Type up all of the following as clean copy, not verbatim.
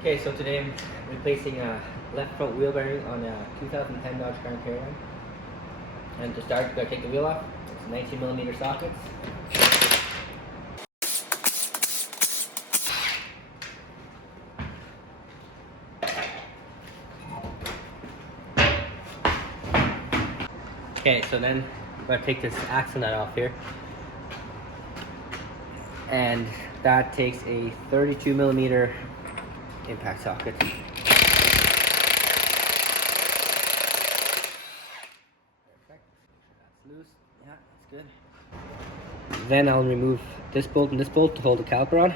Okay, so today I'm replacing a left front wheel bearing on a 2010 Dodge Grand Caravan. And to start, you gotta take the wheel off. It's 19mm sockets. Okay, so then I'm gonna take this axle nut off here. And that takes a 32mm impact socket. Perfect. That's loose. Yeah, that's good. Then I'll remove this bolt and this bolt to hold the caliper on.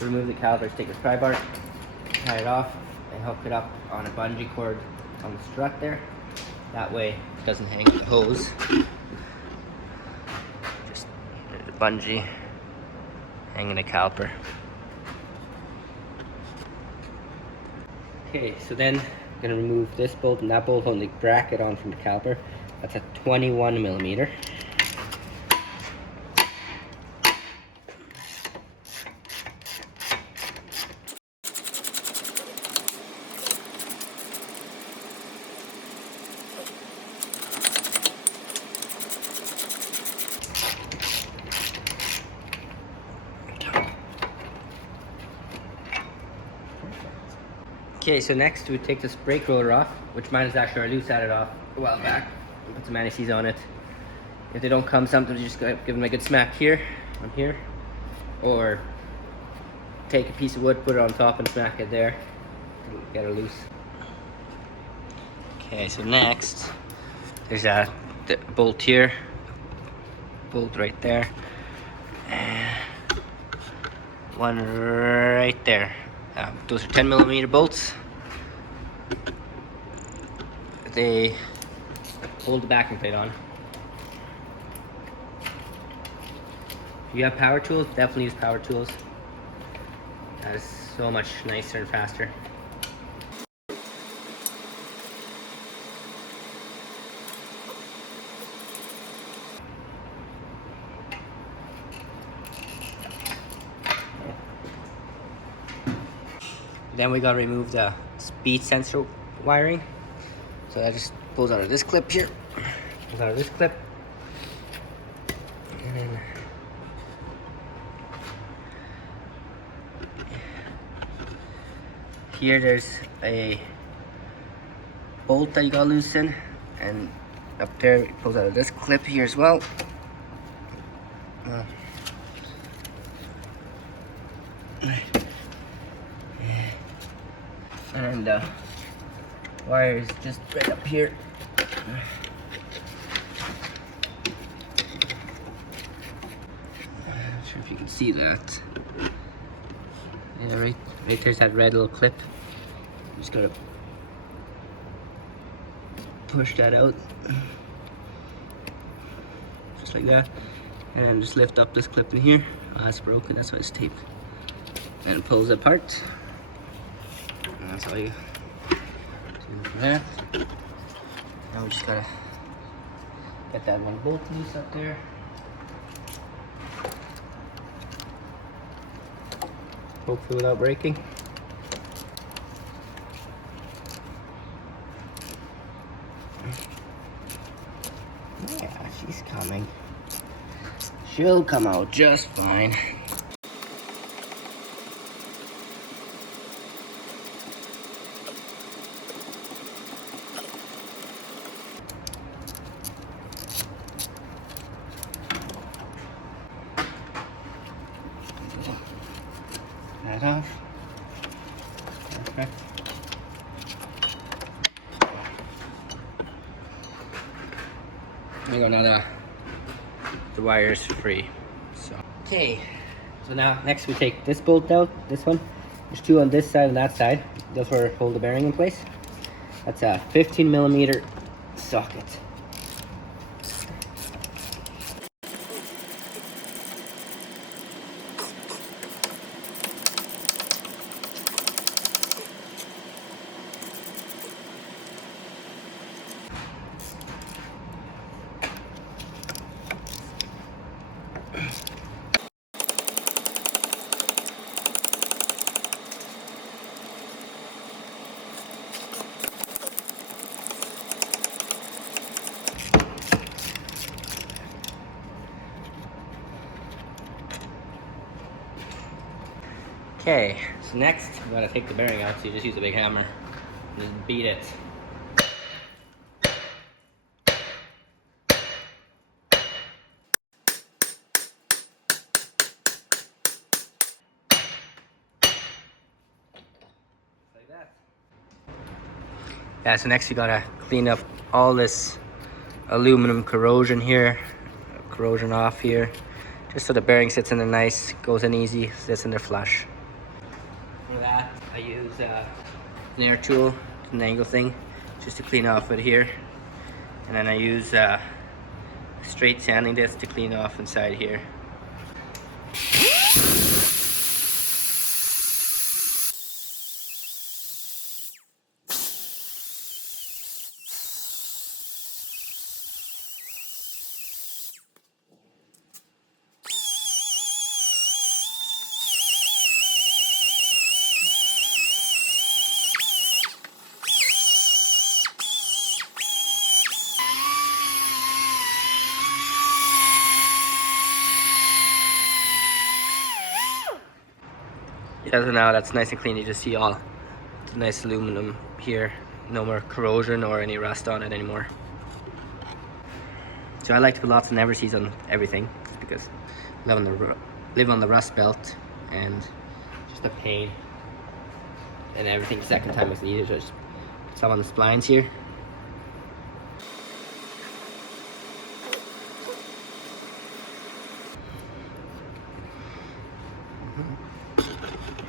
To remove the calipers, take the pry bar, tie it off, and hook it up on a bungee cord on the strut there. That way it doesn't hang the hose. Just there's a bungee hanging a caliper. Okay, so then I'm gonna remove this bolt and that bolt holding the bracket on from the caliper. That's a 21mm. Okay, so next we take this brake roller off, which mine is actually loose, added off a while back. Put some anti-seize on it. If they don't come, sometimes you just gotta give them a good smack here, on here, or take a piece of wood, put it on top and smack it there to get it loose. Okay, so next, there's a bolt here, bolt right there, and one right there. Those are 10mm bolts. They hold the backing plate on. If you have power tools, definitely use power tools. That is so much nicer and faster. Then we gotta remove the speed sensor wiring. So that just pulls out of this clip here. Pulls out of this clip. And then here there's a bolt that you gotta loosen. And up there it pulls out of this clip here as well. And the wire is just right up here. Not sure if you can see that. Yeah, right there's that red little clip. Just gotta push that out, just like that, and just lift up this clip in here. Oh, it's broken, that's why it's taped. And it pulls it apart. And that's all you do from there. Now we just gotta get that one bolt loose up there. Hopefully without breaking. Yeah, she's coming. She'll come out just fine. That off. Perfect. There you go, now the wire is free. So okay. So now next we take this bolt out, this one. There's two on this side and that side. Those will hold the bearing in place. That's a 15mm socket. Okay, so next we gotta take the bearing out, so you just use a big hammer. Just beat it. Like that. Yeah, so next we gotta clean up all this aluminum corrosion here, corrosion off here, just so the bearing sits in there nice, goes in easy, sits in there flush. For that, I use an air tool, an angle thing, just to clean off it here, and then I use a straight sanding disc to clean off inside here. Yeah, so now that's nice and clean. You just see all the nice aluminum here. No more corrosion or any rust on it anymore. So I like to put lots of never sees on everything, because I live on the rust belt, and just a pain. And everything, second time it's needed, just put some on the splines here.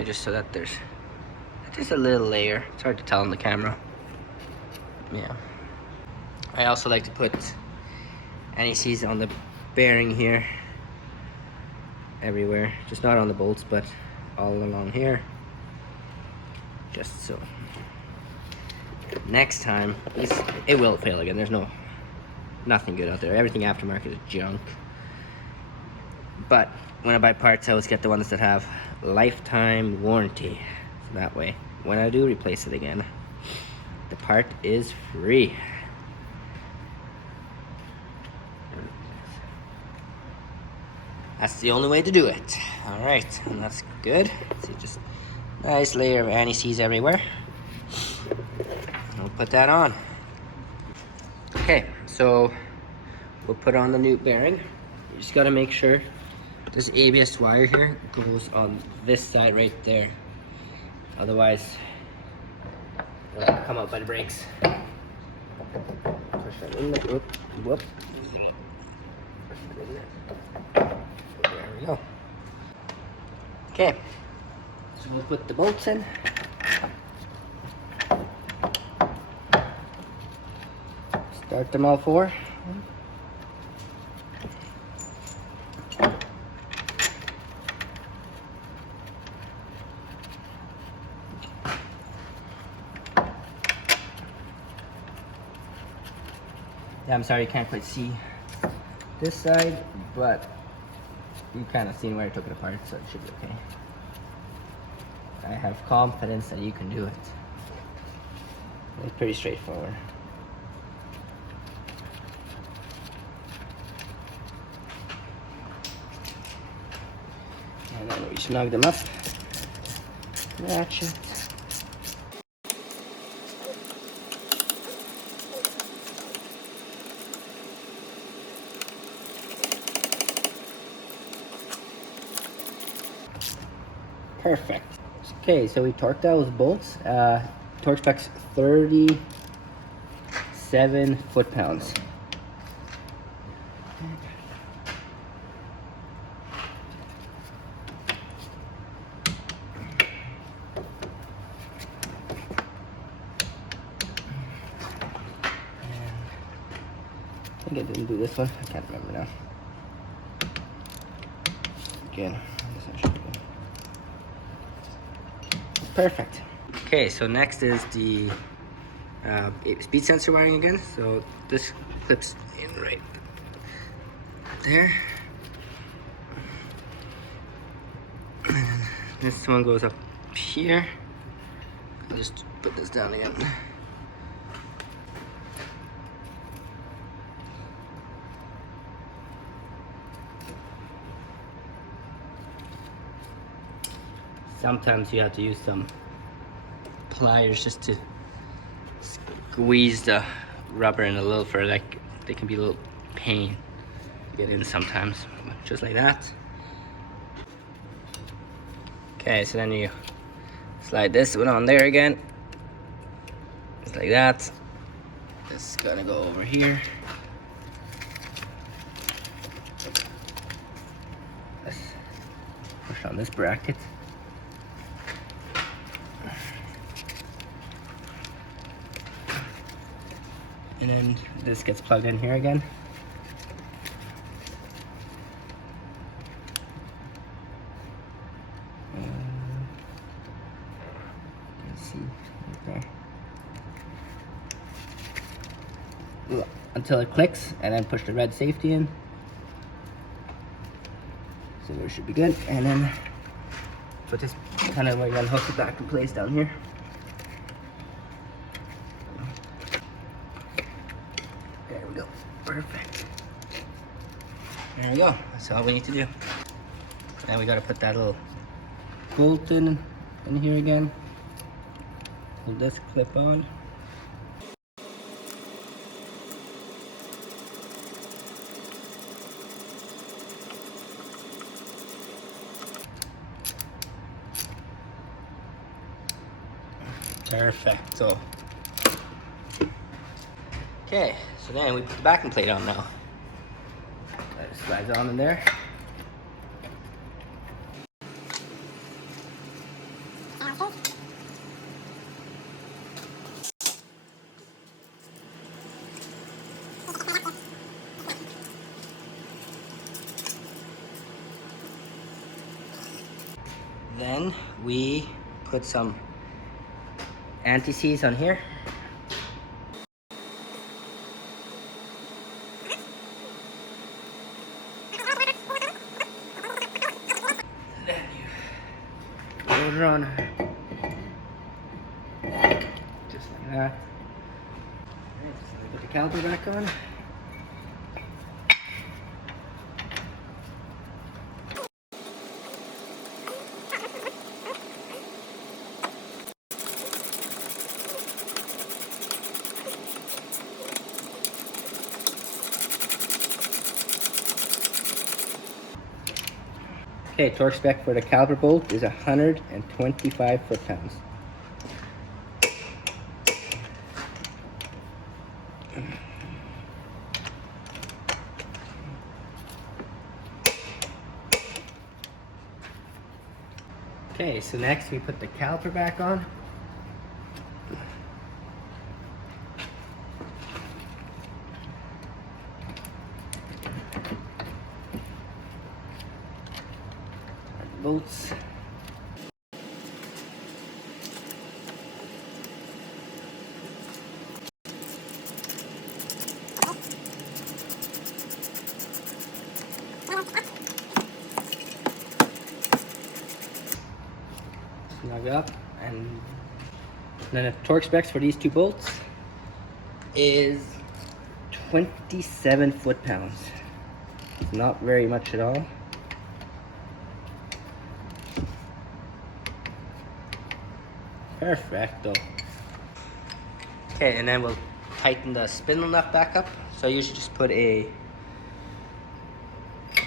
Just so that there's just a little layer. It's hard to tell on the camera. Yeah. I also like to put NECs on the bearing here, everywhere. Just not on the bolts, but all along here. Just so next time, it will fail again. There's nothing good out there. Everything aftermarket is junk. But when I buy parts, I always get the ones that have lifetime warranty. So that way, when I do replace it again, the part is free. That's the only way to do it. All right, and that's good. See, just nice layer of anti-seize everywhere. We'll put that on. Okay, so we'll put on the new bearing. You just gotta make sure this ABS wire here goes on this side right there. Otherwise, it'll come out by the brakes. Push that in there. Whoop, whoop. There we go. Okay, so we'll put the bolts in. Start them all four. Yeah, I'm sorry you can't quite see this side, but you kind of seen where I took it apart, so it should be okay. I have confidence that you can do it. It's pretty straightforward. And then we snug them up. Ratchet. Perfect. Okay, so we torqued those bolts. Torque spec's 37 foot-pounds. I think I didn't do this one. I can't remember now. Again, this one should go. Perfect. Okay, so next is the speed sensor wiring again. So this clips in right there. And this one goes up here. I'll just put this down again. sometimes you have to use some pliers just to squeeze the rubber in a little further. Like, they can be a little pain to get in sometimes, just like that. Okay, so then you slide this one on there again, just like that. This is gonna go over here. Let's push on this bracket. And then this gets plugged in here again. See right there. Until it clicks, and then push the red safety in. So it should be good. And then put this kind of where you're gonna hook it back in place down here. There we go. Perfect. There we go. That's all we need to do. Now we gotta put that little bolt in here again. Hold this clip on. Perfecto. Okay, so then we put the backing plate on now. That slides on in there. Then we put some anti-seize on here. Then you put it on, just like that. Alright, so we put the caliper back on. Okay, torque spec for the caliper bolt is 125 foot-pounds. Okay, so next we put the caliper back on. Bolts. Snug up, and then the torque specs for these two bolts is 27 foot-pounds. It's not very much at all. Perfecto. Okay, and then we'll tighten the spindle nut back up. So I usually just put a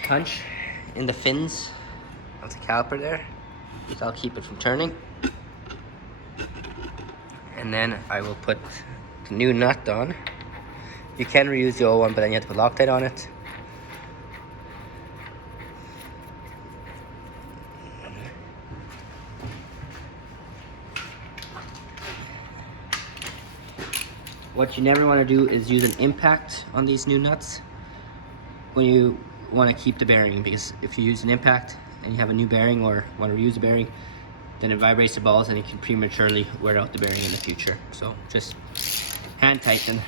punch in the fins of the caliper there. So I'll keep it from turning. And then I will put the new nut on. You can reuse the old one, but then you have to put Loctite on it. What you never want to do is use an impact on these new nuts when you want to keep the bearing, because if you use an impact and you have a new bearing or want to reuse a bearing, then it vibrates the balls and it can prematurely wear out the bearing in the future. So just hand tighten.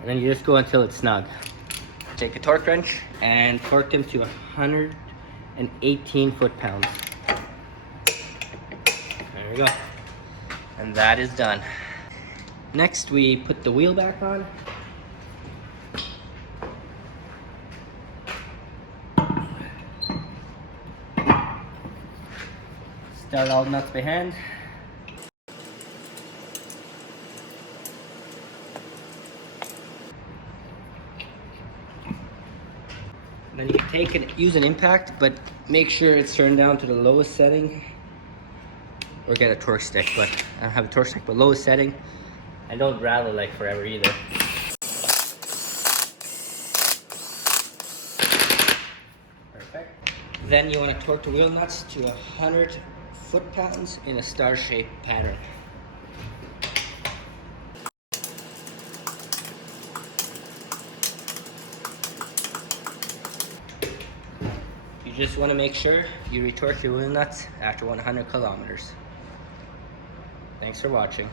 And then you just go until it's snug. Take a torque wrench and torque them to 118 foot-pounds. There we go. And that is done. Next, we put the wheel back on. Start all the nuts by hand. Then you can take and use an impact, but make sure it's turned down to the lowest setting, or get a torque stick. But I don't have a torque stick, but lowest setting, and don't rattle like forever either. Perfect. Then you want to torque the wheel nuts to 100 foot-pounds in a star-shaped pattern. You just want to make sure you retorque your wheel nuts after 100 kilometers. Thanks for watching.